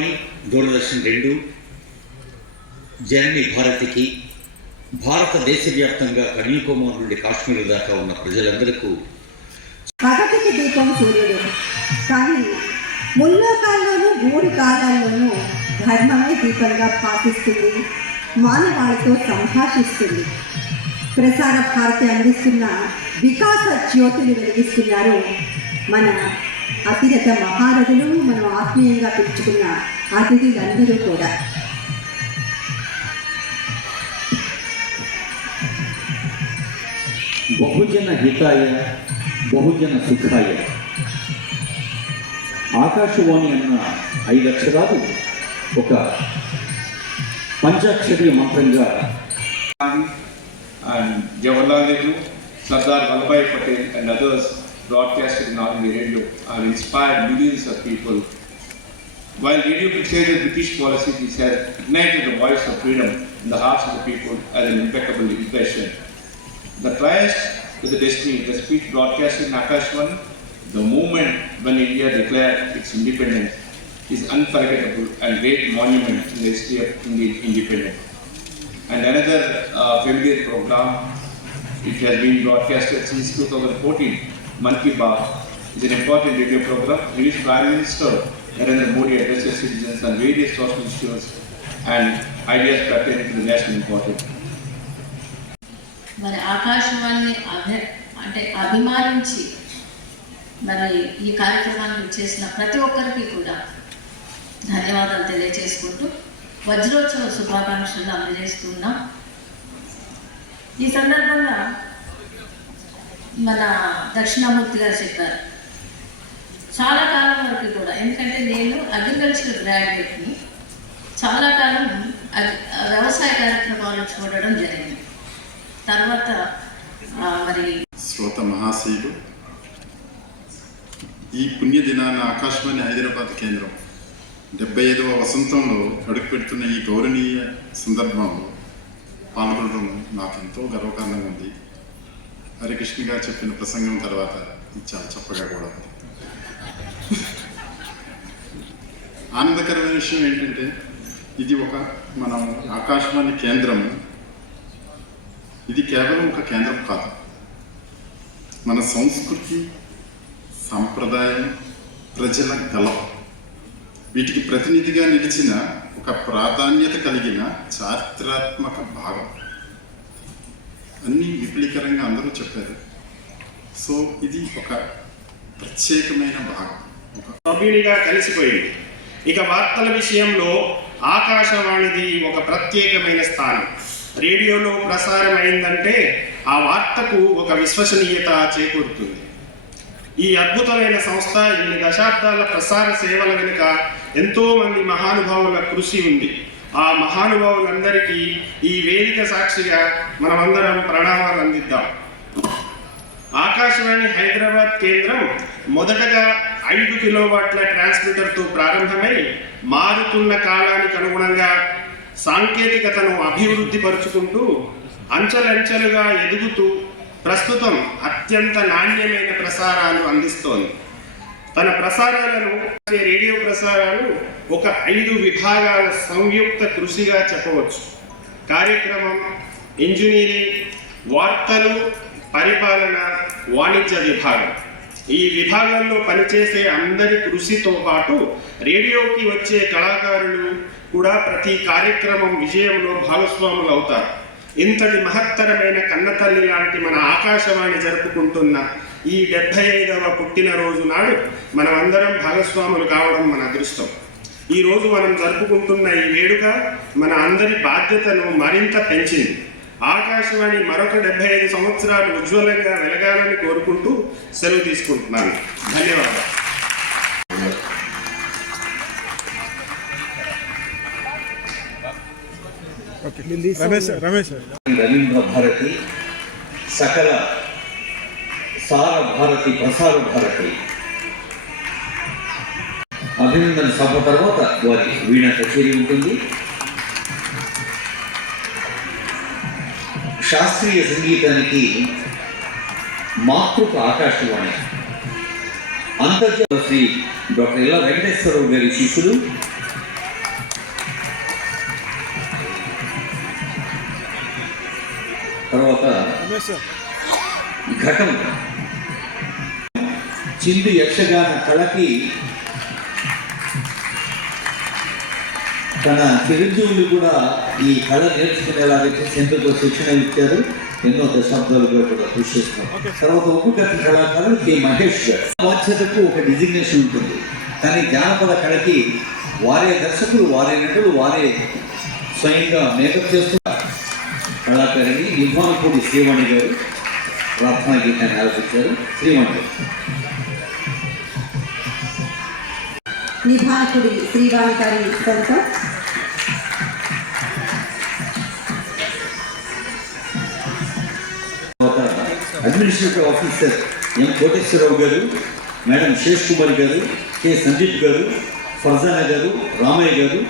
ఆకాశవాణి, దూరదర్శన్ 2, జనని భారతికి, భారతదేశ వ్యాప్తంగా కన్యాకుమారి నుండి కాశ్మీర్ దాకా ఉన్న ప్రజలందరికీ పగటికి దీపం సూర్యుడు, కానీ ముల్లోకాల్లోనూ 3 కాలాల్లోనూ ధర్మమే దీపంగా భావిస్తుంది, మానవాళితో సంభాషిస్తుంది. ప్రసార భారతి అందిస్తున్న వికాస జ్యోతిని వెలిగిస్తున్నారు మన అతిరథ మహారథులు, మనం ఆత్మీయంగా పిలుచుకున్న అతిథులందరూ కూడా. బహుజన హితాయ బహుజన సుఖాయ. ఆకాశవాణి అన్న 5 అక్షరాలు ఒక పంచాక్షరీయ మంత్రంగా. And Jawaharlal Nehru, Sardar Vallabhbhai Patel and others broadcasted in all India radio and inspired millions of people. While radio criticized the British policies, it has ignited the voice of freedom in the hearts of the people as an impeccable impression. The triumph with the destiny, the speech broadcasted in Akashvani, the moment when India declared its independence, is unforgettable and great monument in the history of Indian independence. And another familiar program, it has been broadcasted since 2014, Man Ki Baat, is an important radio program in which Prime Minister Narendra Modi addresses citizens on various social issues and ideas pertaining to the national importance. మరి ఆకాశవాణిని అంటే అభిమానించి మరి ఈ కార్యక్రమాన్ని చేసిన ప్రతి ఒక్కరికి కూడా ధన్యవాదాలు తెలియజేసుకుంటూ వజ్రోత్సవ శుభాకాంక్షలు అందజేస్తున్నాం. ఈ సందర్భంగా మన దక్షిణామూర్తి గారు చెప్పారు, చాలా కాలం వరకు కూడా, ఎందుకంటే నేను అగ్రికల్చర్ గ్రాడ్యుయేట్ని, చాలా కాలం వ్యవసాయ కార్యక్రమాలు చూడడం జరిగింది. తర్వాత మరి శ్రోత మహాశయులు, ఈ పుణ్యదినాన ఆకాశవాణి హైదరాబాద్ కేంద్రం 75వ వసంతంలో అడుగుపెడుతున్న ఈ గౌరవనీయ సందర్భంలో పాల్గొనడం నాకు ఎంతో గర్వకారణంగా ఉంది. హరికృష్ణ గారు చెప్పిన ప్రసంగం తర్వాత ఇది చాలా చప్పగా కూడా ఉంది. ఆనందకరమైన విషయం ఏంటంటే, ఇది మనం ఆకాశవాణి కేంద్రం, ఇది కేవలం ఒక కేంద్రం కాదు, మన సంస్కృతి, సంప్రదాయం, ప్రజల గలం, వీటికి ప్రతినిధిగా నిలిచిన ఒక ప్రాధాన్యత కలిగిన చారిత్రాత్మక భాగం. అన్నీ విపులీకరంగా అందరూ చెప్పారు. సో ఇది ఒక ప్రత్యేకమైన భాగం, ఒక సభ్యునిగా కలిసిపోయింది. ఇక వార్తల విషయంలో ఆకాశవాణిది ఒక ప్రత్యేకమైన స్థానం. రేడియోలో ప్రసారం అయిందంటే ఆ వార్తకు ఒక విశ్వసనీయత చేకూరుతుంది. ఈ అద్భుతమైన సంస్థ ఇన్ని దశాబ్దాల ప్రసార సేవల వెనుక ఎంతోమంది మహానుభావుల కృషి ఉంది. ఆ మహానుభావులందరికీ ఈ వేదిక సాక్షిగా మనమందరం ప్రణామాలు అందిద్దాం. ఆకాశవాణి హైదరాబాద్ కేంద్రం మొదటగా 5 కిలోవాట్ల ట్రాన్స్మిటర్తో ప్రారంభమై మారుతున్న కాలానికి అనుగుణంగా సాంకేతికతను అభివృద్ధి పరుచుకుంటూ అంచెలంచెలుగా ఎదుగుతూ ప్రస్తుతం అత్యంత నాణ్యమైన ప్రసారాలు అందిస్తోంది. తన ప్రసారాలను, రేడియో ప్రసారాలు ఒక 5 విభాగాల సంయుక్త కృషిగా చెప్పవచ్చు. కార్యక్రమం, ఇంజనీరింగ్, వార్తలు, పరిపాలన, వాణిజ్య విభాగం. ఈ విభాగాల్లో పనిచేసే అందరి కృషితో పాటు రేడియోకి వచ్చే కళాకారులు కూడా ప్రతి కార్యక్రమం విజయంలో భాగస్వాములు అవుతారు. ఇంతటి మహత్తరమైన కన్నతల్లి లాంటి మన ఆకాశవాణి జరుపుకుంటున్న ఈ 75వ పుట్టినరోజు నాడు మనమందరం భాగస్వాములు కావడం మన అదృష్టం. ఈరోజు మనం జరుపుకుంటున్న ఈ వేడుక మన అందరి బాధ్యతను మరింత పెంచింది. ఆకాశవాణి మరొక 75 సంవత్సరాలు ఉజ్వలంగా వెలగాలని కోరుకుంటూ సెలవు తీసుకుంటున్నాను. ధన్యవాదాలు. రవీంద్ర భారతి, సకల సార భారతి, ప్రసార భారతి అభినందన సభ తర్వాత వారి వీణ కచేరీ ఉంటుంది. శాస్త్రీయ సంగీతానికి మాతృక ఆకాశవాణి. అంతర్జాతీయ శ్రీ డాక్టర్ ఎల్ల వెంకటేశ్వరరావు గారి శిష్యులు తర్వాత ఘటం చిందు యక్షగాన కళకి తన చిరంజీవులు కూడా ఈ కళ నేర్చుకునేలాగైతే సెంటర్లో శిక్షణ ఇచ్చారు. ఎన్నో దశాబ్దాలుగా కూడా కృషి చేస్తున్నారు. తర్వాత ఒక్కొక్క కళాకారులు కె మహేష్ గారు బాధ్యతకు ఒక డిజిగ్నేషన్ ఉంటుంది. కానీ జానపద కళకి వారే దర్శకులు, వారే నటులు, వారే స్వయంగా మేకప్ చేస్తున్నారు. కళాకారిణి నిర్మాణపూడి శ్రీవాణి గారు ప్రార్థనా గీతాన్ని ఆలపించారు. శ్రీవాణి గారు. నిభానకుడి శ్రీవాణి గారి సొంతం. అడ్మినిస్ట్రేటివ్ ఆఫీసర్ ఎం కోటేశ్వరరావు గారు, మేడం శేష్ కుమార్ గారు, కె సందీప్ గారు, ఫర్జానా గారు, రామయ్య గారు,